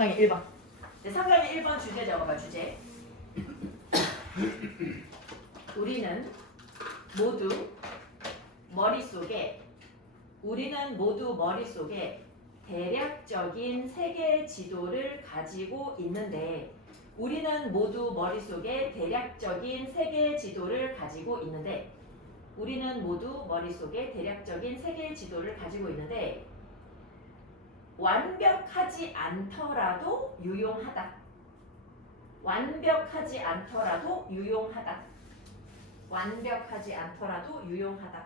3강의 1번. 3강의 1번 주제 적어봐, 주제. 우리는 모두 머릿속에 대략적인 세계 지도를 가지고 있는데 우리는 모두 머릿속에 대략적인 세계 지도를 가지고 있는데 완벽하지 않더라도 유용하다. 완벽하지 않더라도 유용하다. 완벽하지 않더라도 유용하다.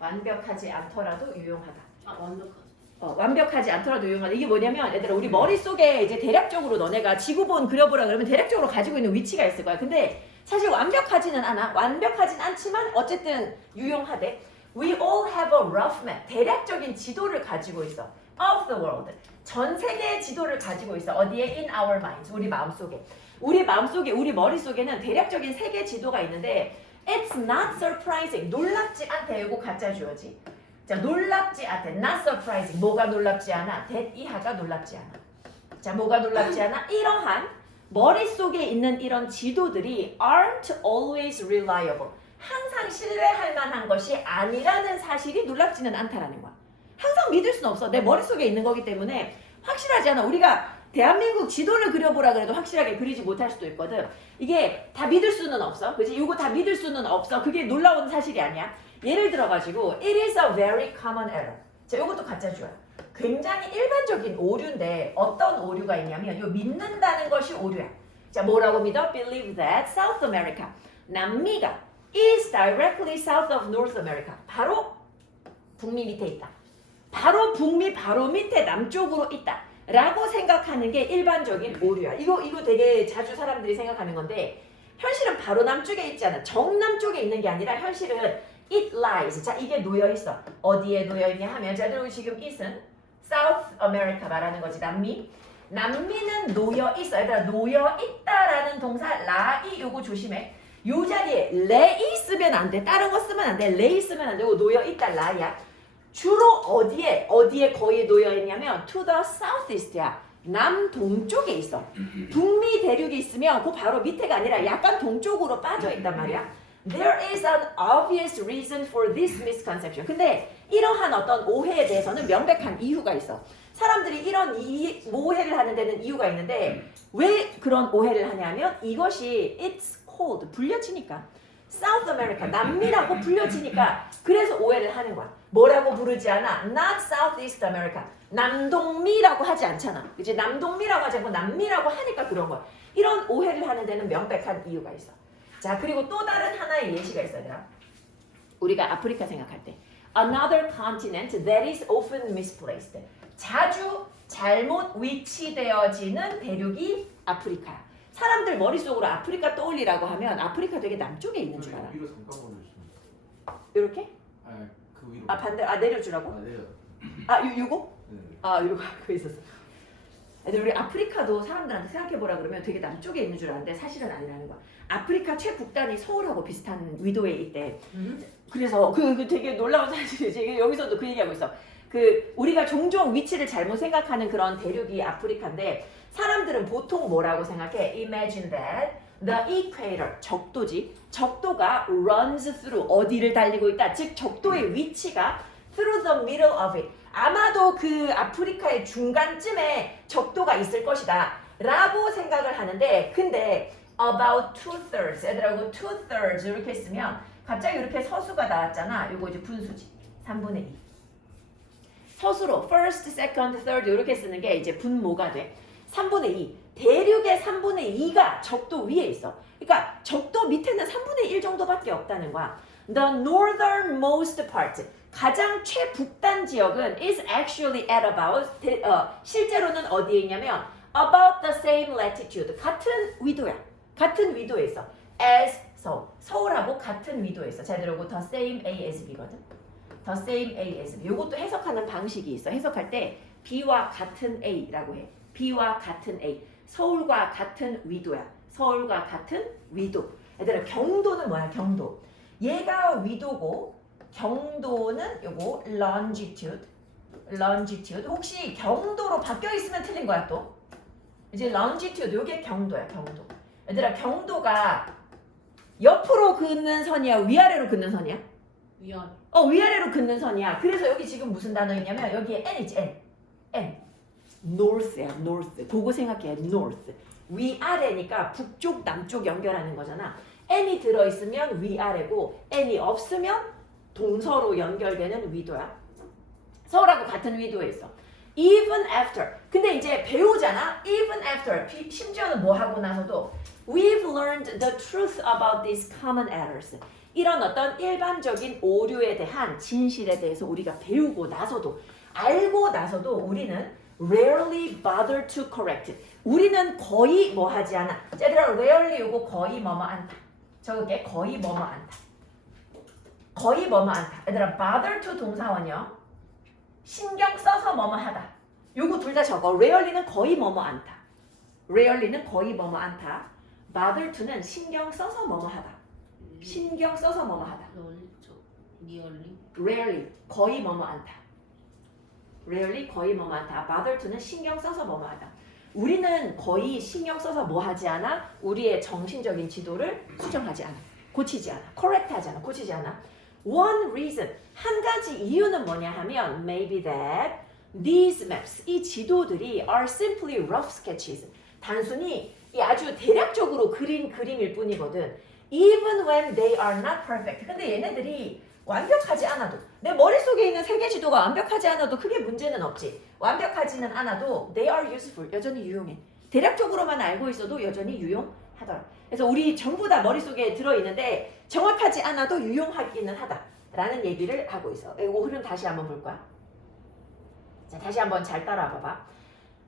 완벽하지 않더라도 유용하다. 완벽하지 않더라도 유용하다. 이게 뭐냐면 얘들아 우리 머릿속에 이제 대략적으로 너네가 지구본 그려보라 그러면 대략적으로 가지고 있는 위치가 있을 거야. 근데 사실 완벽하지는 않아. 완벽하진 않지만 어쨌든 유용하대. We all have a rough map. 대략적인 지도를 가지고 있어. Of the world. 전 세계의 지도를 가지고 있어. 어디에? In our minds. 우리 마음속에. 우리 머릿속에는 대략적인 세계 지도가 있는데 It's not surprising. 놀랍지 않대. 이거 가짜 주어지. 자, 놀랍지 않대. Not surprising. 뭐가 놀랍지 않아? that 이하가 놀랍지 않아. 자, 뭐가 놀랍지 않아? 이러한 머릿속에 있는 이런 지도들이 aren't always reliable. 항상 신뢰할 만한 것이 아니라는 사실이 놀랍지는 않다라는 거야. 항상 믿을 수는 없어. 내 머릿속에 있는 거기 때문에 확실하지 않아. 우리가 대한민국 지도를 그려보라 그래도 확실하게 그리지 못할 수도 있거든. 이게 다 믿을 수는 없어. 그치? 이거 다 믿을 수는 없어. 그게 놀라운 사실이 아니야. 예를 들어가지고 It is a very common error. 자, 이것도 가짜 주어야. 굉장히 일반적인 오류인데 어떤 오류가 있냐면 요 믿는다는 것이 오류야. 자, 뭐라고 믿어? Believe that South America, 남미가 is directly south of North America. 바로 북미 밑에 있다. 바로 북미 바로 밑에 남쪽으로 있다. 라고 생각하는 게 일반적인 오류야. 이거 되게 자주 사람들이 생각하는 건데 현실은 바로 남쪽에 있지 않아. 정남쪽에 있는 게 아니라 현실은 it lies. 자, 이게 놓여 있어. 어디에 놓여 있냐 하면 자, 그리고 지금 it은 South America 말하는 거지. 남미는 놓여 있어. 얘들아, 놓여 있다라는 동사 라이 요거 조심해. 요 자리에 레이 쓰면 안 돼. 다른 거 쓰면 안 돼. 레이 쓰면 안 되고 놓여 있다 라야. 주로 어디에 거의 놓여 있냐면 to the southeast야. 남동쪽에 있어. 북미 대륙이 있으면 그 바로 밑에가 아니라 약간 동쪽으로 빠져 있단 말이야. There is an obvious reason for this misconception. 근데 이러한 어떤 오해에 대해서는 명백한 이유가 있어. 사람들이 이런 오해를 하는 데는 이유가 있는데 왜 그런 오해를 하냐면 이것이 it's called 불려지니까 South America 남미라고 불려지니까 그래서 오해를 하는 거야. 뭐라고 부르지 않아? Not Southeast America. 남동미라고 하지 않잖아. 이제 남동미라고 하지 않고 남미라고 하니까 그런 거야. 이런 오해를 하는 데는 명백한 이유가 있어. 자, 그리고 또 다른 하나의 예시가 있어요. 얘들아. 우리가 아프리카 생각할 때 Another continent that is often misplaced. 자주 잘못 위치되어지는 대륙이 아프리카야. 사람들 머릿속으로 아프리카 떠올리라고 하면 아프리카 되게 남쪽에 있는 줄 알아. 위로 잠깐 보내주시면. 이렇게? 그 위로. 반대. 내려주라고? 내려. 요거? 네. 요거 그거 있었어. 근데 우리 아프리카도 사람들한테 생각해보라 그러면 되게 남쪽에 있는 줄 아는데 사실은 아니라는 거야. 아프리카 최북단이 서울하고 비슷한 위도에 있대. 그래서 그 되게 놀라운 사실이지. 여기서도 그 얘기하고 있어. 우리가 종종 위치를 잘못 생각하는 그런 대륙이 아프리카인데 사람들은 보통 뭐라고 생각해? Imagine that the equator, 적도지. 적도가 runs through, 어디를 달리고 있다. 즉 적도의 위치가 through the middle of it. 아마도 그 아프리카의 중간쯤에 적도가 있을 것이다 라고 생각을 하는데 근데 about 2/3 얘들하고 2/3 이렇게 쓰면 갑자기 이렇게 서수가 나왔잖아. 요거 이제 분수지. 3분의 2. 서수로 first, second, third 이렇게 쓰는 게 이제 분모가 돼. 3분의 2. 대륙의 3분의 2가 적도 위에 있어. 그러니까 적도 밑에는 3분의 1 정도밖에 없다는 거야. The northernmost part. 가장 최북단 지역은 is actually at about 실제로는 어디에 있냐면 about the same latitude. 같은 위도야. 같은 위도에 있어. as 서울하고 같은 위도에 있어. 잘 들어보고 the same A as B거든. the same A as B. 이것도 해석하는 방식이 있어. 해석할 때 B와 같은 A라고 해. B와 같은 A. 서울과 같은 위도야. 서울과 같은 위도. 얘들아 경도는 뭐야? 경도. 얘가 위도고 경도는 요거 longitude longitude. 혹시 경도로 바뀌어 있으면 틀린 거야 또. 이제 longitude 요게 경도야 경도. 얘들아 경도가 옆으로 긋는 선이야 위아래로 긋는 선이야? 위아래. 위아래로 긋는 선이야. 그래서 여기 지금 무슨 단어 있냐면 여기에 n이지 n. north야 north. 그거 생각해 north. 위아래니까 북쪽 남쪽 연결하는 거잖아. n이 들어있으면 위아래고 n이 없으면 동서로 연결되는 위도야. 서울하고 같은 위도에 있어. Even after. 근데 이제 배우잖아. Even after. 심지어는 뭐 하고 나서도 We've learned the truth about these common errors. 이런 어떤 일반적인 오류에 대한 진실에 대해서 우리가 배우고 나서도 알고 나서도 우리는 rarely bother to correct. 우리는 거의 뭐 하지 않아. 얘들아 rarely 요거 거의 뭐뭐 않다. 저게 거의 뭐뭐 않다. 거의 뭐뭐 않다. 얘들아 bother to 동사원이요. 신경 써서 뭐뭐 하다. 요거 둘 다 적어. rarely는 거의 뭐뭐 않다. rarely는 거의 뭐뭐 않다. bother to는 신경 써서 뭐뭐 하다. 신경 써서 뭐뭐 하다. 리얼리. rarely 거의 뭐뭐 않다. rarely 거의 뭐뭐 않다. bother to는 신경 써서 뭐뭐 하다. 우리는 거의 신경 써서 뭐 하지 않아? 우리의 정신적인 지도를 수정하지 않아. 고치지 않아. correct 하지 않아. 고치지 않아. One reason, 한 가지 이유는 뭐냐 하면 maybe that these maps, 이 지도들이 are simply rough sketches. 단순히 이 아주 대략적으로 그린 그림일 뿐이거든. Even when they are not perfect. 근데 얘네들이 완벽하지 않아도 내 머릿속에 있는 세계 지도가 완벽하지 않아도 크게 문제는 없지. 완벽하지는 않아도 they are useful. 여전히 유용해. 대략적으로만 알고 있어도 여전히 유용하더라. 그래서 우리 전부 다 머릿속에 들어있는데 정확하지 않아도 유용하기는 하다라는 얘기를 하고 있어. 이거 흐름 다시 한번 볼 거야. 자, 다시 한번 잘 따라와 봐봐.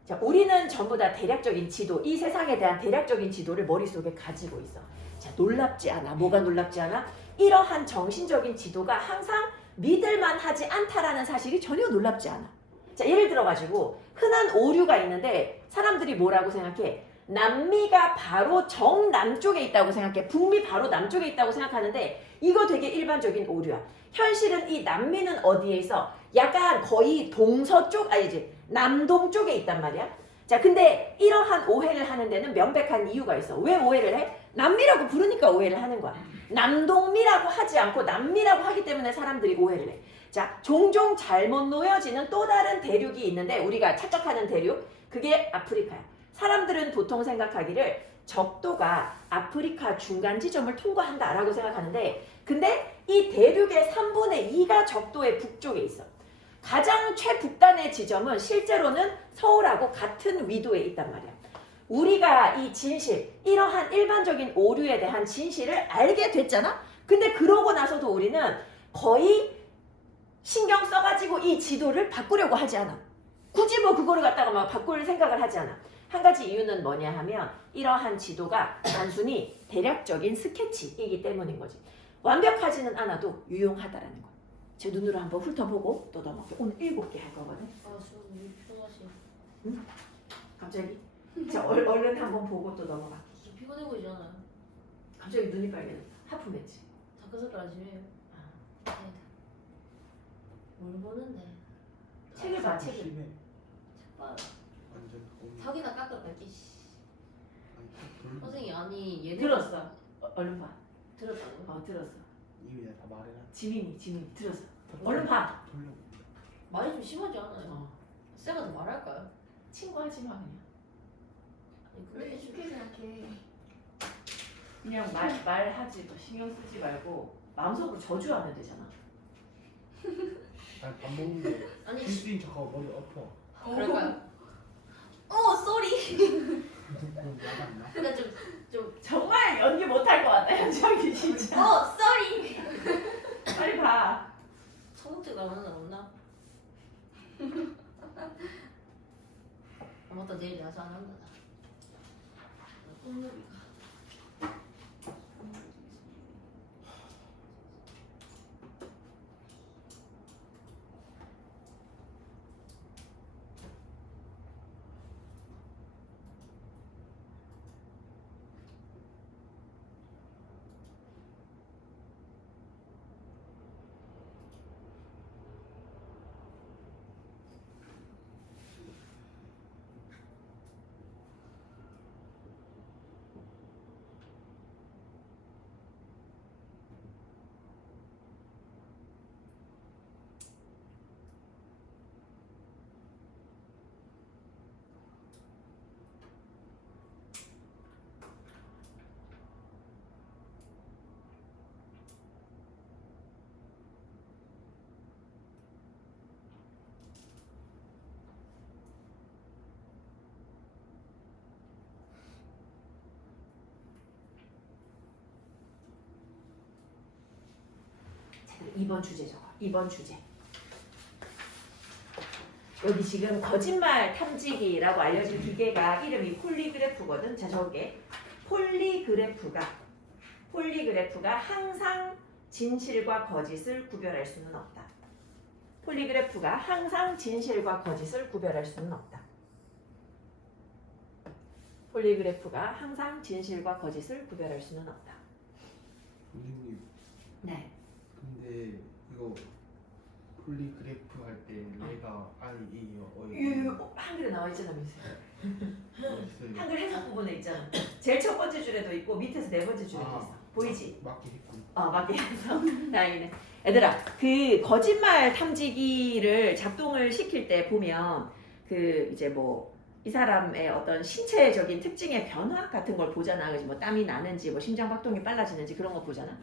자, 우리는 전부 다 대략적인 지도, 이 세상에 대한 대략적인 지도를 머릿속에 가지고 있어. 자, 놀랍지 않아. 뭐가 놀랍지 않아? 이러한 정신적인 지도가 항상 믿을만 하지 않다라는 사실이 전혀 놀랍지 않아. 자, 예를 들어가지고 흔한 오류가 있는데 사람들이 뭐라고 생각해? 남미가 바로 정남쪽에 있다고 생각해. 북미 바로 남쪽에 있다고 생각하는데 이거 되게 일반적인 오류야. 현실은 이 남미는 어디에 있어? 약간 거의 동서쪽, 아니지 남동쪽에 있단 말이야. 자, 근데 이러한 오해를 하는 데는 명백한 이유가 있어. 왜 오해를 해? 남미라고 부르니까 오해를 하는 거야. 남동미라고 하지 않고 남미라고 하기 때문에 사람들이 오해를 해. 자, 종종 잘못 놓여지는 또 다른 대륙이 있는데 우리가 착각하는 대륙, 그게 아프리카야. 사람들은 보통 생각하기를 적도가 아프리카 중간 지점을 통과한다라고 생각하는데 근데 이 대륙의 3분의 2가 적도의 북쪽에 있어. 가장 최북단의 지점은 실제로는 서울하고 같은 위도에 있단 말이야. 우리가 이 진실, 이러한 일반적인 오류에 대한 진실을 알게 됐잖아? 근데 그러고 나서도 우리는 거의 신경 써가지고 이 지도를 바꾸려고 하지 않아. 굳이 뭐 그거를 갖다가 막 바꿀 생각을 하지 않아. 한 가지 이유는 뭐냐 하면 이러한 지도가 단순히 대략적인 스케치이기 때문인 거지. 완벽하지는 않아도 유용하다라는 거. 제 눈으로 한번 훑어보고 또 넘어갈게. 오늘 7개 할 거거든. 아, 술 피곤하시. 응? 갑자기? 자, 얼른 한번 보고 또 넘어갈게. 저 피곤해 보이잖아요. 갑자기 눈이 빨개졌다. 하품했지. 다크서클 아침에. 아, 뭘 보는데? 책을 봐, 책을. 심해. 책 봐. 완전 고민. 사기나 깎을까? 씨. 돌 선생님 아니 얘네 들었어. 얼른 봐. 들었다고? 들었어. 이미 내가 다 말해라. 지민이 들었어. 얼른 봐. 돌려. 말이 좀 심하지 않아요? 쌤가 더 말할까요? 친구 하지 마 그냥. 아니, 왜 근데 쉽게 생각해? 그냥 말하지 마. 신경 쓰지 말고 마음속으로 저주하면 되잖아. 아니 밥 먹는데 아니 실수인 척하고 머리 엎어. 그럴까요? 쏘리. 나갔나? 그러니까 좀 정말 연기 못할 것 같아 현정이 진짜. 쏘리. 빨리 봐. 성우가 없나? 맞다 내일 야자 안 한다. 오늘이가. 2번 주제 적어. 2번 주제. 여기 지금 거짓말 탐지기라고 알려진 기계가 이름이 폴리그래프거든. 자, 저게 폴리그래프가 항상 진실과 거짓을 구별할 수는 없다. 폴리그래프가 항상 진실과 거짓을 구별할 수는 없다. 폴리그래프가 항상 진실과 거짓을 구별할 수는 없다. 선생님 네. 근데 이거 폴리그래프 할 때 내가 아니에요 한글에 나와 있잖아, 민수. 어딨어요? 한글 해석 부분에 있잖아. 제일 첫 번째 줄에도 있고 밑에서 네 번째 줄에도 있어. 보이지? 맞게 했군. 맞게 해서 다행이네. 얘들아, 그 거짓말 탐지기를 작동을 시킬 때 보면 그 이제 뭐 이 사람의 어떤 신체적인 특징의 변화 같은 걸 보잖아. 그지? 뭐 땀이 나는지, 뭐 심장 박동이 빨라지는지 그런 거 보잖아.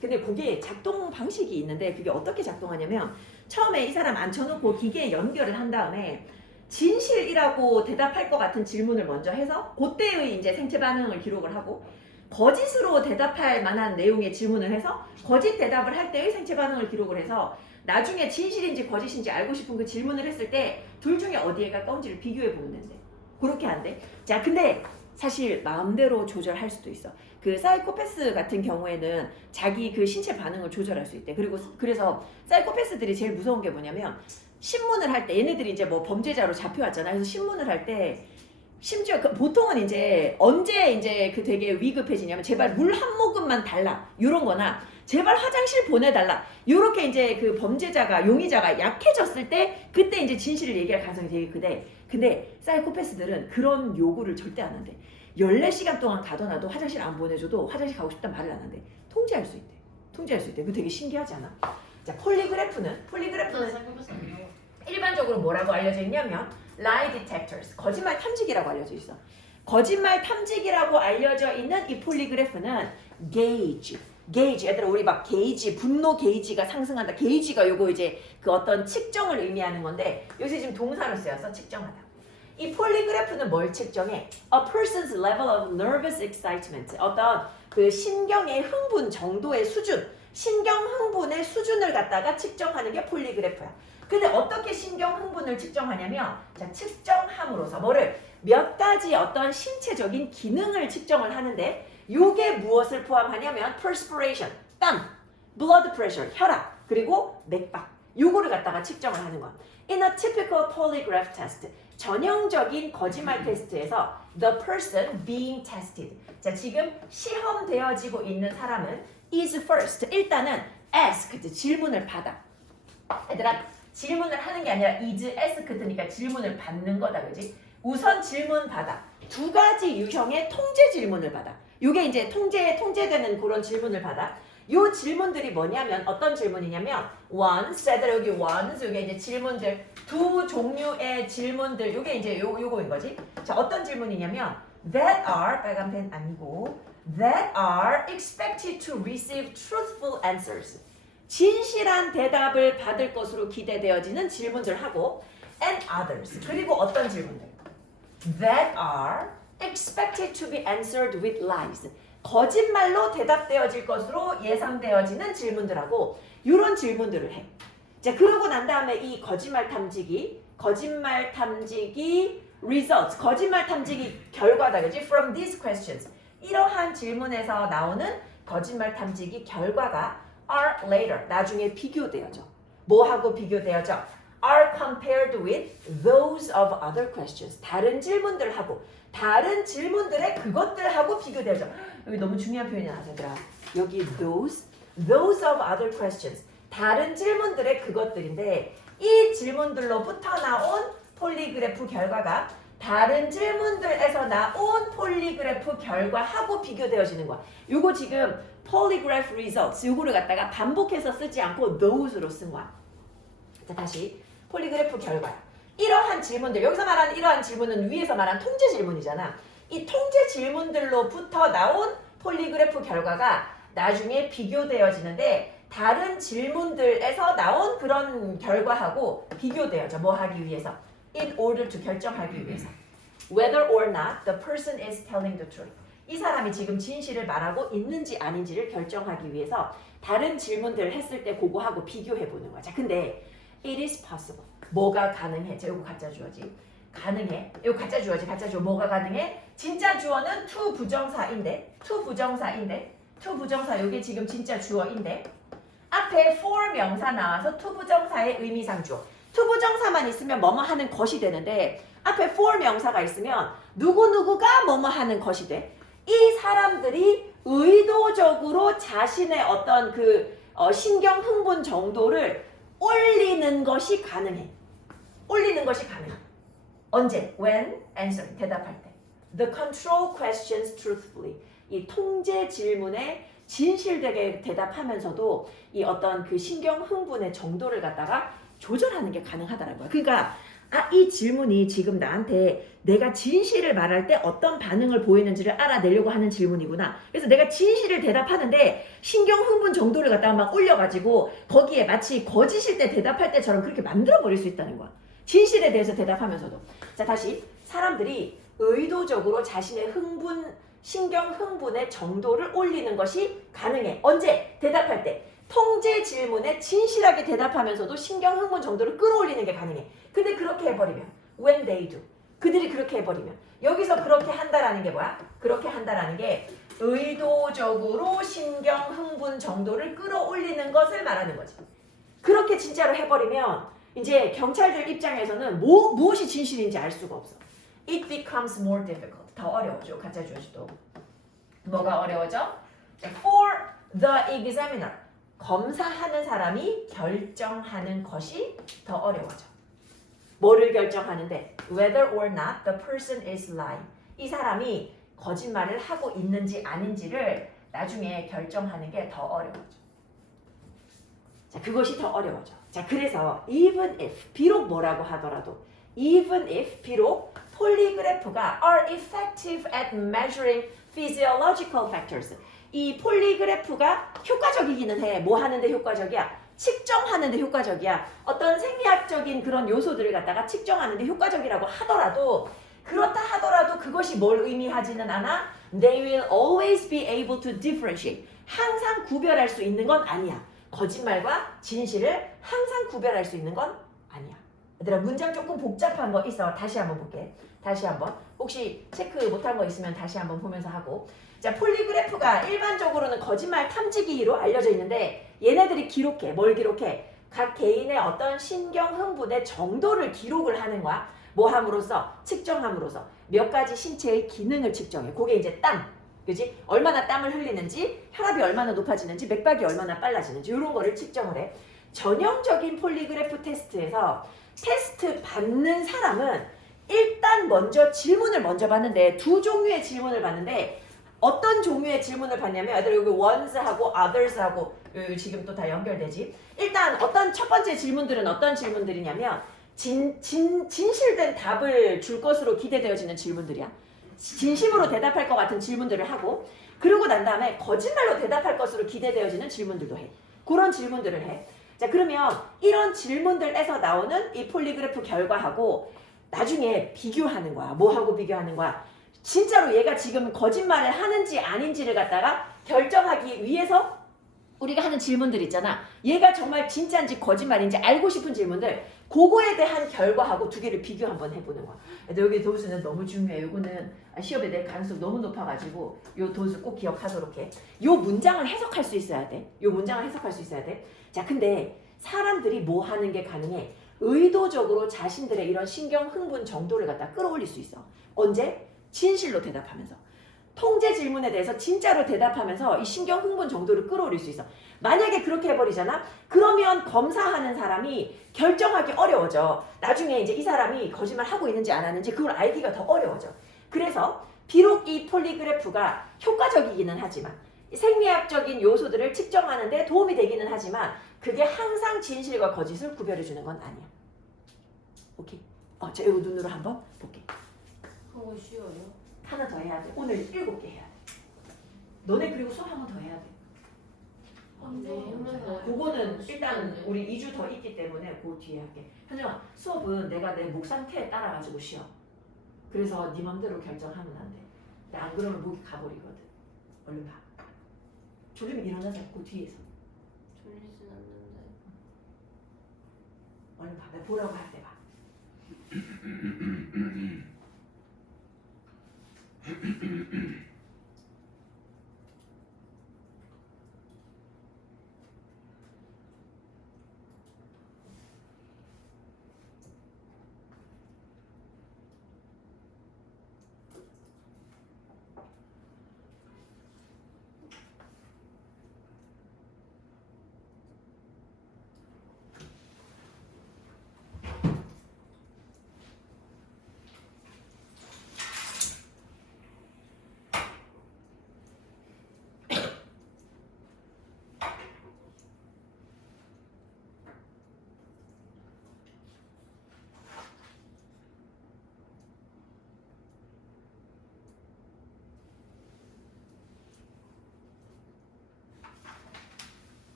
근데 그게 작동 방식이 있는데 그게 어떻게 작동하냐면 처음에 이 사람 앉혀놓고 기계에 연결을 한 다음에 진실이라고 대답할 것 같은 질문을 먼저 해서 그때의 이제 생체 반응을 기록을 하고 거짓으로 대답할 만한 내용의 질문을 해서 거짓 대답을 할 때의 생체 반응을 기록을 해서 나중에 진실인지 거짓인지 알고 싶은 그 질문을 했을 때 둘 중에 어디에 가까운지를 비교해 보면 된대. 그렇게 한대. 자, 근데 사실 마음대로 조절할 수도 있어. 그 사이코패스 같은 경우에는 자기 그 신체 반응을 조절할 수 있대. 그리고 그래서 사이코패스들이 제일 무서운 게 뭐냐면 신문을 할 때 얘네들이 이제 뭐 범죄자로 잡혀왔잖아. 그래서 신문을 할 때 심지어 보통은 이제 언제 이제 그 되게 위급해지냐면 제발 물 한 모금만 달라 이런 거나 제발 화장실 보내달라 요렇게 이제 그 범죄자가 용의자가 약해졌을 때 그때 이제 진실을 얘기할 가능성이 되게 크대. 근데 사이코패스들은 그런 요구를 절대 안 한대. 14시간 동안 가둬놔도 화장실 안 보내줘도 화장실 가고 싶단 말을 안 한대. 통제할 수 있대. 통제할 수 있대. 그거 되게 신기하지 않아? 자, 폴리그래프는 생각해봤어. 일반적으로 뭐라고 알려져 있냐면 lie detectors, 거짓말 탐지기라고 알려져 있어. 거짓말 탐지기라고 알려져 있는 이 폴리그래프는 게이지, 얘들아 우리 막 게이지, 분노 게이지가 상승한다. 게이지가 요거 이제 그 어떤 측정을 의미하는 건데 여기서 지금 동사로 쓰여서 측정하다. 이 폴리그래프는 뭘 측정해? A person's level of nervous excitement, 어떤 그 신경의 흥분 정도의 수준, 신경 흥분의 수준을 갖다가 측정하는 게 폴리그래프야. 근데 어떻게 신경 흥분을 측정하냐면 자, 측정함으로써 뭐를 몇 가지 어떤 신체적인 기능을 측정을 하는데 요게 무엇을 포함하냐면 perspiration, 땀, blood pressure, 혈압, 그리고 맥박 요거를 갖다가 측정을 하는 거야. In a typical polygraph test, 전형적인 거짓말 테스트에서 the person being tested, 자 지금 시험되어지고 있는 사람은 is first, 일단은 asked, 질문을 받아. 얘들아 질문을 하는 게 아니라 is asked니까 질문을 받는 거다, 그지? 우선 질문 받아. 두 가지 유형의 통제 질문을 받아. 요게 이제 통제되는 그런 질문을 받아. 요 질문들이 뭐냐면 어떤 질문이냐면 once, 얘들아 여기 once, 요게 이제 질문들 두 종류의 질문들, 요게 이제 요거인 거지. 자, 어떤 질문이냐면 that are, 빨간 펜 아니고 that are expected to receive truthful answers. 진실한 대답을 받을 것으로 기대되어지는 질문들 하고 and others, 그리고 어떤 질문들 that are expected to be answered with lies, 거짓말로 대답되어질 것으로 예상되어지는 질문들하고 이런 질문들을 해. 자, 그러고 난 다음에 이 거짓말 탐지기 results, 거짓말 탐지기 결과다, 그지? From these questions, 이러한 질문에서 나오는 거짓말 탐지기 결과가 are later, 나중에 비교되어져. 뭐하고 비교되어져? are compared with those of other questions, 다른 질문들하고 다른 질문들의 그것들하고 비교되어져. 여기 너무 중요한 표현이 나왔더라. 여기 those of other questions, 다른 질문들의 그것들인데 이 질문들로부터 나온 폴리그래프 결과가 다른 질문들에서 나온 폴리그래프 결과하고 비교되어지는 거야. 요거 지금 polygraph results, 요거를 갖다가 반복해서 쓰지 않고 those로 쓴 거야. 자, 다시 폴리그래프 결과. 이러한 질문들, 여기서 말하는 이러한 질문은 위에서 말한 통제 질문이잖아. 이 통제 질문들로부터 나온 폴리그래프 결과가 나중에 비교되어지는데 다른 질문들에서 나온 그런 결과하고 비교되어져. 뭐 하기 위해서? In order to, 결정하기 위해서. Whether or not the person is telling the truth. 이 사람이 지금 진실을 말하고 있는지 아닌지를 결정하기 위해서 다른 질문들을 했을 때 그거하고 비교해 보는 거야. 자, 근데 it is possible. 뭐가 가능해? 자, 요거 가짜 주어지. 가능해. 이거 가짜 주어지. 가짜 주어. 뭐가 가능해? 진짜 주어는 to 부정사인데. to 부정사 요게 지금 진짜 주어인데. 앞에 for 명사 나와서 to 부정사의 의미상 주어. to 부정사만 있으면 뭐뭐 하는 것이 되는데 앞에 for 명사가 있으면 누구누구가 뭐뭐 하는 것이 돼. 이 사람들이 의도적으로 자신의 어떤 신경 흥분 정도를 올리는 것이 가능해. 올리는 것이 가능해. 언제? When answering. 대답할 때. The control questions truthfully. 이 통제 질문에 진실되게 대답하면서도 이 어떤 신경 흥분의 정도를 갖다가 조절하는 게 가능하다는 거야. 그러니까 이 질문이 지금 나한테 내가 진실을 말할 때 어떤 반응을 보이는지를 알아내려고 하는 질문이구나. 그래서 내가 진실을 대답하는데 신경 흥분 정도를 갖다가 막 올려가지고 거기에 마치 거짓일 때 대답할 때처럼 그렇게 만들어버릴 수 있다는 거야. 진실에 대해서 대답하면서도. 자, 다시 사람들이 의도적으로 자신의 신경 흥분의 정도를 올리는 것이 가능해. 언제? 대답할 때. 통제 질문에 진실하게 대답하면서도 신경 흥분 정도를 끌어올리는 게 가능해. 근데 그렇게 해버리면 when they do. 그들이 그렇게 해버리면 여기서 그렇게 한다라는 게 뭐야? 그렇게 한다라는 게 의도적으로 신경 흥분 정도를 끌어올리는 것을 말하는 거지. 그렇게 진짜로 해버리면 이제 경찰들 입장에서는 무엇이 진실인지 알 수가 없어. It becomes more difficult. 더 어려워져. 가짜 주어지도. 뭐가 어려워져? For the examiner. 검사하는 사람이 결정하는 것이 더 어려워져. 뭐를 결정하는데? Whether or not the person is lying. 이 사람이 거짓말을 하고 있는지 아닌지를 나중에 결정하는 게 더 어려워져. 자, 그것이 더 어려워져. 자, 그래서 even if, 비록 뭐라고 하더라도 even if, 비록 폴리그래프가 are effective at measuring physiological factors. 이 폴리그래프가 효과적이기는 해. 뭐 하는데 효과적이야? 측정하는데 효과적이야. 어떤 생리학적인 그런 요소들을 갖다가 측정하는데 효과적이라고 하더라도 그렇다 하더라도 그것이 뭘 의미하지는 않아? They will always be able to differentiate. 항상 구별할 수 있는 건 아니야. 거짓말과 진실을 항상 구별할 수 있는 건 아니야. 얘들아, 문장 조금 복잡한 거 있어. 다시 한번 볼게. 다시 한번. 혹시 체크 못한 거 있으면 다시 한번 보면서 하고. 자, 폴리그래프가 일반적으로는 거짓말 탐지기로 알려져 있는데 얘네들이 기록해. 뭘 기록해? 각 개인의 어떤 신경 흥분의 정도를 기록을 하는 거야. 뭐 함으로써? 측정함으로써. 몇 가지 신체의 기능을 측정해. 그게 이제 땀. 그지? 얼마나 땀을 흘리는지, 혈압이 얼마나 높아지는지, 맥박이 얼마나 빨라지는지 이런 거를 측정을 해. 전형적인 폴리그래프 테스트에서 테스트 받는 사람은 일단 먼저 질문을 먼저 받는데 두 종류의 질문을 받는데 어떤 종류의 질문을 받냐면 애들 여기 ones하고 others하고 지금 또 다 연결되지. 일단 어떤 첫 번째 질문들은 어떤 질문들이냐면 진실된 답을 줄 것으로 기대되어지는 질문들이야. 진심으로 대답할 것 같은 질문들을 하고 그러고 난 다음에 거짓말로 대답할 것으로 기대되어지는 질문들도 해. 그런 질문들을 해. 자, 그러면 이런 질문들에서 나오는 이 폴리그래프 결과하고 나중에 비교하는 거야. 뭐하고 비교하는 거야? 진짜로 얘가 지금 거짓말을 하는지 아닌지를 갖다가 결정하기 위해서 우리가 하는 질문들 있잖아. 얘가 정말 진짜인지 거짓말인지 알고 싶은 질문들, 그거에 대한 결과하고 두 개를 비교 한번 해보는 거야. 여기 도수는 너무 중요해. 이거는 시험에 될 가능성이 너무 높아가지고 요 도수 꼭 기억하도록 해. 요 문장을 해석할 수 있어야 돼. 요 문장을 해석할 수 있어야 돼. 자, 근데 사람들이 뭐 하는 게 가능해? 의도적으로 자신들의 이런 신경 흥분 정도를 갖다 끌어올릴 수 있어. 언제? 진실로 대답하면서. 통제 질문에 대해서 진짜로 대답하면서 이 신경 흥분 정도를 끌어올릴 수 있어. 만약에 그렇게 해버리잖아? 그러면 검사하는 사람이 결정하기 어려워져. 나중에 이제 이 사람이 거짓말 하고 있는지 안 하는지 그걸 알기가 더 어려워져. 그래서 비록 이 폴리그래프가 효과적이기는 하지만 생리학적인 요소들을 측정하는 데 도움이 되기는 하지만 그게 항상 진실과 거짓을 구별해주는 건 아니야. 오케이? 자, 이거 눈으로 한번 볼게. 그거 쉬워요? 하나 더 해야 돼. 오늘 7개 해야 돼. 너네 그리고 수업 한 번 더 해야 돼. 그거는 일단 우리 2주 더 있기 때문에 그 뒤에 할게. 현정아, 수업은 내가 내 목 상태에 따라 가지고 쉬어. 그래서 네 맘대로 결정하면 안 돼. 근데 안 그러면 목이 가버리거든. 얼른 봐. 졸리면 일어나자. 그 뒤에서. 졸리진 않는데. 얼른 봐. 내가 보라고 할 때 봐.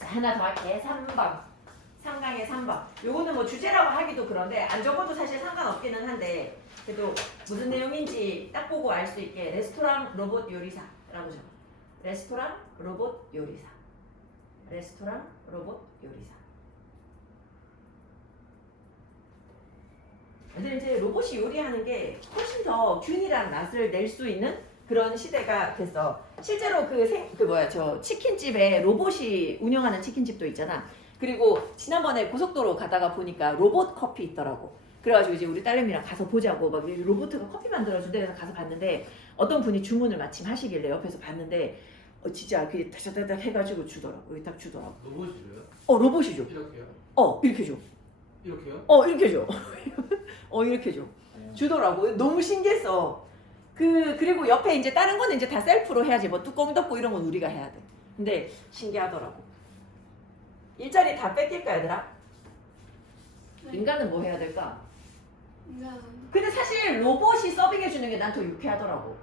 하나 더 할게. 3번. 3강의 3번. 요거는 뭐 주제라고 하기도 그런데 안 적어도 사실 상관없기는 한데 그래도 무슨 내용인지 딱 보고 알 수 있게 레스토랑 로봇 요리사라고 적어. 레스토랑 로봇 요리사. 레스토랑 로봇 요리사. 근데 이제 로봇이 요리하는 게 훨씬 더 균일한 맛을 낼 수 있는 그런 시대가 됐어. 실제로 저 치킨집에 로봇이 운영하는 치킨집도 있잖아. 그리고 지난번에 고속도로 가다가 보니까 로봇 커피 있더라고. 그래가지고 이제 우리 딸내미랑 가서 보자고 막 로봇가 커피 만들어준대. 그래서 가서 봤는데 어떤 분이 주문을 마침 하시길래 옆에서 봤는데 진짜 이렇게 다다닥 해가지고 주더라고. 여기 딱 주더라고. 로봇이래요? 로봇이죠. 이렇게요? 이렇게 줘. 이렇게요? 이렇게 줘. 이렇게 줘. 주더라고. 너무 신기했어. 그리고 옆에 이제 다른 거는 이제 다 셀프로 해야지. 뭐 뚜껑 덮고 이런 건 우리가 해야 돼. 근데 신기하더라고. 일자리 다 뺏길까 얘들아? 인간은 뭐 해야 될까? 근데 사실 로봇이 서빙해 주는 게 난 더 유쾌하더라고.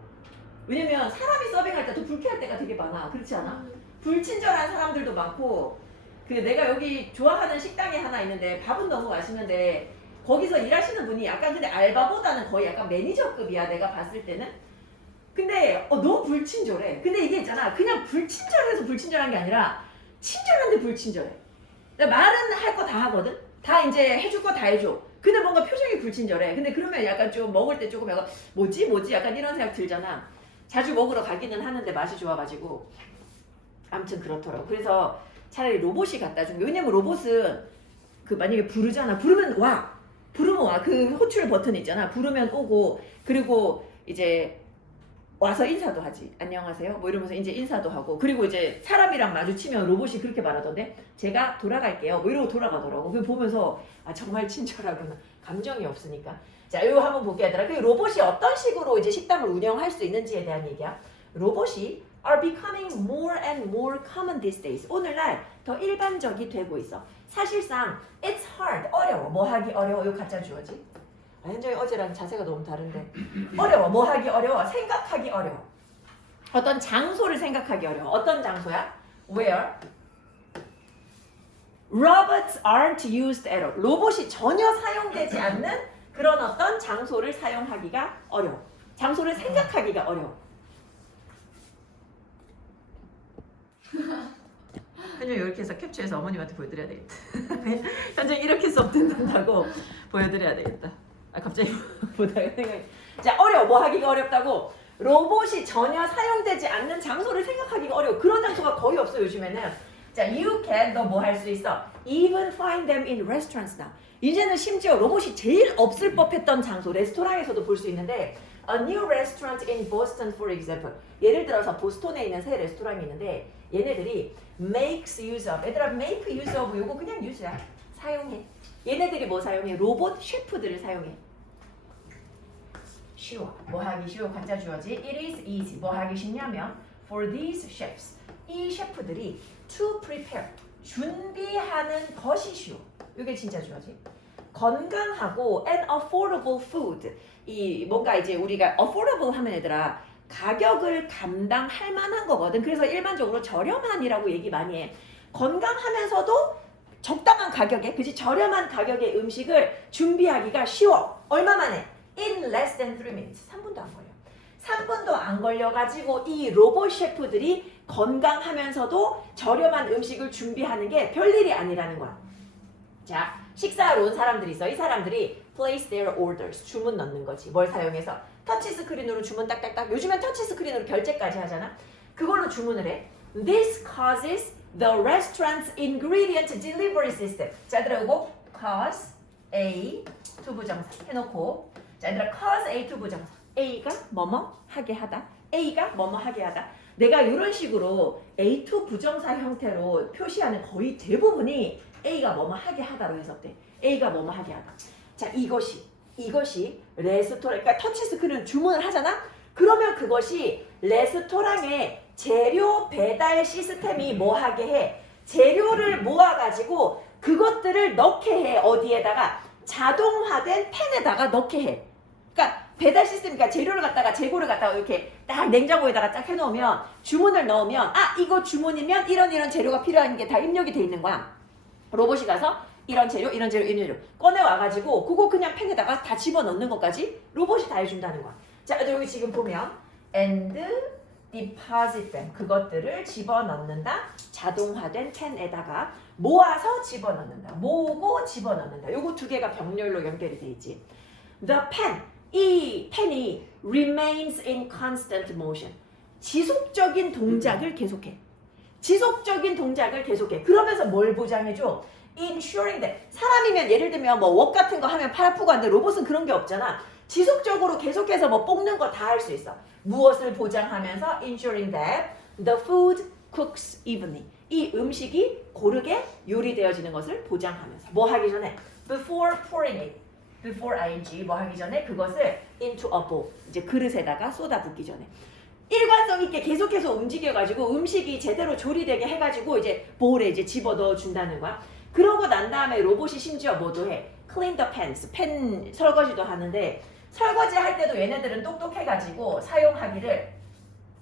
왜냐면 사람이 서빙할 때 더 불쾌할 때가 되게 많아. 그렇지 않아? 불친절한 사람들도 많고 내가 여기 좋아하는 식당이 하나 있는데 밥은 너무 맛있는데 거기서 일하시는 분이 약간 근데 알바보다는 거의 약간 매니저급이야 내가 봤을 때는. 근데 너무 불친절해. 근데 이게 있잖아 그냥 불친절해서 불친절한 게 아니라 친절한데 불친절해. 말은 할 거 다 하거든. 다 이제 해줄 거 다 해줘. 근데 뭔가 표정이 불친절해. 근데 그러면 약간 좀 먹을 때 조금 약간 뭐지 약간 이런 생각 들잖아. 자주 먹으러 가기는 하는데 맛이 좋아가지고 아무튼 그렇더라고. 그래서 차라리 로봇이 갖다 준 게. 왜냐면 로봇은 만약에 부르잖아. 부르면 와. 그 호출 버튼 있잖아. 부르면 오고 그리고 이제 와서 인사도 하지. 안녕하세요. 뭐 이러면서 이제 인사도 하고 그리고 이제 사람이랑 마주치면 로봇이 그렇게 말하던데 제가 돌아갈게요. 뭐 이러고 돌아가더라고. 그거 보면서 정말 친절하구나. 감정이 없으니까. 자, 이거 한번 볼게 얘들아. 그 로봇이 어떤 식으로 이제 식당을 운영할 수 있는지에 대한 얘기야. 로봇이 are becoming more and more common these days. 오늘날 더 일반적이 되고 있어. 사실상 it's hard. 어려워. 뭐 하기 어려워. 이거 가짜 주어지. 현정이 어제랑 자세가 너무 다른데 어려워. 뭐 하기 어려워. 생각하기 어려워. 어떤 장소를 생각하기 어려워. 어떤 장소야? Where robots aren't used at all. 로봇이 전혀 사용되지 않는 그런 어떤 장소를 사용하기가 어려워. 장소를 생각하기가 어려워. 현정이 이렇게 해서 캡처해서 어머님한테 보여드려야 되겠다. 현정이 이렇게 수업 듣는다고 보여드려야 되겠다. 갑자기 보다가 생각이. 자, 어려워. 뭐 하기가 어렵다고. 로봇이 전혀 사용되지 않는 장소를 생각하기가 어려워. 그런 장소가 거의 없어 요즘에는. 자, you can 너 뭐 할 수 있어? Even find them in restaurants now. 이제는 심지어 로봇이 제일 없을 법했던 장소 레스토랑에서도 볼 수 있는데 A new restaurant in Boston for example. 예를 들어서 보스턴에 있는 새 레스토랑이 있는데 얘네들이 makes use of. 얘들아 make use of 요거 그냥 use야. 사용해. 얘네들이 뭐 사용해? 로봇 셰프들을 사용해. 쉬워. 뭐 하기 쉬워. 관자 주어지. It is easy. 뭐 하기 쉽냐면 for these chefs. 이 셰프들이 to prepare. 준비하는 것이 쉬워. 이게 진짜 주어지. 건강하고 and affordable food. 이 뭔가 이제 우리가 affordable 하면 얘들아 가격을 감당할 만한 거거든. 그래서 일반적으로 저렴한이라고 얘기 많이 해. 건강하면서도 적당한 가격에, 그치? 저렴한 가격의 음식을 준비하기가 쉬워. 얼마 만에? In less than 3 minutes. 3분도 안 걸려. 3분도 안 걸려가지고 이 로봇 셰프들이 건강하면서도 저렴한 음식을 준비하는 게 별일이 아니라는 거야. 자, 식사하러 온 사람들이 있어. 이 사람들이 place their orders. 주문 넣는 거지. 뭘 사용해서? 터치 스크린으로 주문 딱딱딱. 요즘엔 터치 스크린으로 결제까지 하잖아. 그걸로 주문을 해. This causes the restaurant's ingredient delivery system. 자, 얘들아 이거 cause A 투부정사 해놓고, 자, 얘들아 cause A 투부정사. A가 뭐뭐 하게 하다. A가 뭐뭐 하게 하다. 내가 이런 식으로 A2 부정사 형태로 표시하는 거의 대부분이 A가 뭐뭐 하게 하다로 해석돼. A가 뭐뭐 하게 하다. 자, 이것이 레스토랑, 그러니까 터치 스크린 주문을 하잖아. 그러면 그것이 레스토랑의 재료 배달 시스템이 뭐 하게 해? 재료를 모아가지고 그것들을 넣게 해. 어디에다가? 자동화된 팬에다가 넣게 해. 그러니까 배달 시스템, 그러니까 재료를 갖다가 재고를 갖다가 이렇게 딱 냉장고에다가 딱 해놓으면 주문을 넣으면 아 이거 주문이면 이런 재료가 필요한 게 다 입력이 돼 있는 거야. 로봇이 가서 이런 재료 꺼내 와가지고 그거 그냥 팬에다가 다 집어넣는 것까지 로봇이 다 해준다는 거야. 자, 여기 지금 보면 and deposit them, 그것들을 집어넣는다. 자동화된 팬에다가 모아서 집어넣는다. 모으고 집어넣는다. 요거 두 개가 병렬로 연결이 돼 있지. The pen, 이 펜이 remains in constant motion. 지속적인 동작을 계속해. 지속적인 동작을 계속해. 그러면서 뭘 보장해줘? Ensuring that. 사람이면 예를 들면 뭐 웍 같은 거 하면 팔 아프고 한데 로봇은 그런 게 없잖아. 지속적으로 계속해서 뭐 볶는 거 다 할 수 있어. 무엇을 보장하면서? Ensuring that the food cooks evenly. 이 음식이 고르게 요리되어지는 것을 보장하면서. 뭐 하기 전에? Before pouring it. before ing 뭐 하기 전에 그것을 into a bowl, 이제 그릇에다가 쏟아붓기 전에 일관성 있게 계속해서 움직여가지고 음식이 제대로 조리되게 해가지고 이제 볼에 이제 집어넣어 준다는 거야. 그러고 난 다음에 로봇이 심지어 뭐도 해? clean the pans, 팬 설거지도 하는데 설거지 할 때도 얘네들은 똑똑해가지고 사용하기를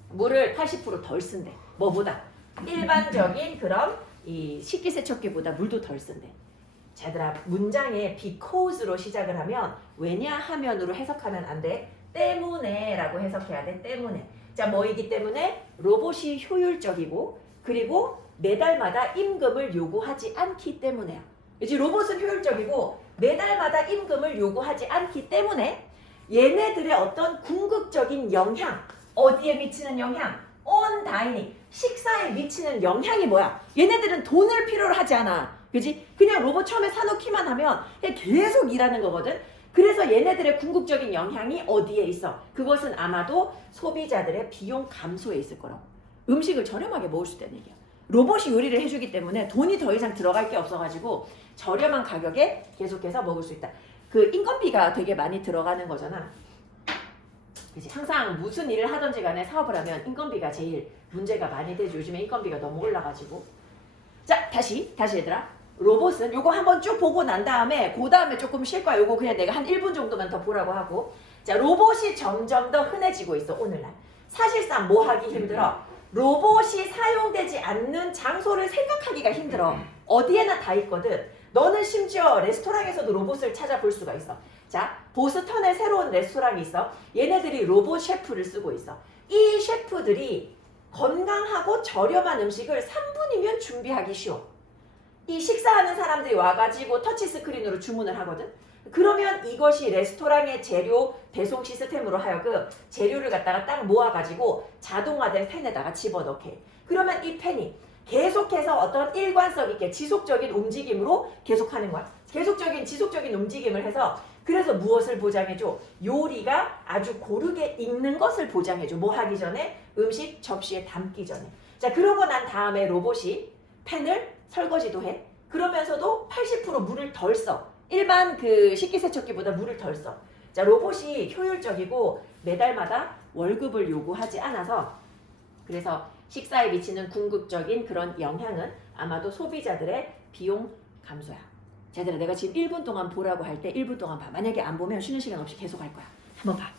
물을 80% 덜 쓴대. 뭐보다? 일반적인 그런 이 식기세척기보다 물도 덜 쓴대. 자, 얘들아, 문장에 because로 시작을 하면 왜냐하면으로 해석하면 안 돼. 때문에 라고 해석해야 돼. 때문에. 자, 뭐이기 때문에? 로봇이 효율적이고 그리고 매달마다 임금을 요구하지 않기 때문에야. 이제 로봇은 효율적이고 매달마다 임금을 요구하지 않기 때문에 얘네들의 어떤 궁극적인 영향, 어디에 미치는 영향? on dining, 식사에 미치는 영향이 뭐야? 얘네들은 돈을 필요로 하지 않아. 그지? 그냥 로봇 처음에 사놓기만 하면 그냥 계속 일하는 거거든. 그래서 얘네들의 궁극적인 영향이 어디에 있어? 그것은 아마도 소비자들의 비용 감소에 있을 거라고. 음식을 저렴하게 먹을 수 있다는 얘기야. 로봇이 요리를 해주기 때문에 돈이 더 이상 들어갈 게 없어가지고 저렴한 가격에 계속해서 먹을 수 있다. 그 인건비가 되게 많이 들어가는 거잖아. 그치? 항상 무슨 일을 하든지 간에 사업을 하면 인건비가 제일 문제가 많이 되죠. 요즘에 인건비가 너무 올라가지고. 자, 다시 얘들아. 로봇은 요거 한번 쭉 보고 난 다음에 그 다음에 조금 쉴 거야. 요거 그냥 내가 한 1분 정도만 더 보라고 하고. 자, 로봇이 점점 더 흔해지고 있어, 오늘날. 사실상 뭐 하기 힘들어? 로봇이 사용되지 않는 장소를 생각하기가 힘들어. 어디에나 다 있거든. 너는 심지어 레스토랑에서도 로봇을 찾아볼 수가 있어. 자, 보스턴에 새로운 레스토랑이 있어. 얘네들이 로봇 셰프를 쓰고 있어. 이 셰프들이 건강하고 저렴한 음식을 3분이면 준비하기 쉬워. 이 식사하는 사람들이 와가지고 터치 스크린으로 주문을 하거든. 그러면 이것이 레스토랑의 재료 배송 시스템으로 하여금 재료를 갖다가 딱 모아가지고 자동화된 팬에다가 집어넣게. 그러면 이 팬이 계속해서 어떤 일관성 있게 지속적인 움직임으로 계속하는 거야. 지속적인 움직임을 해서 그래서 무엇을 보장해줘? 요리가 아주 고르게 익는 것을 보장해줘. 뭐 하기 전에? 음식 접시에 담기 전에. 자, 그러고 난 다음에 로봇이 팬을 설거지도 해. 그러면서도 80% 물을 덜 써. 일반 그 식기세척기보다 물을 덜 써. 자, 로봇이 효율적이고 매달마다 월급을 요구하지 않아서 그래서 식사에 미치는 궁극적인 그런 영향은 아마도 소비자들의 비용 감소야. 자, 얘들아, 내가 지금 1분 동안 보라고 할 때 1분 동안 봐. 만약에 안 보면 쉬는 시간 없이 계속 할 거야. 한번 봐.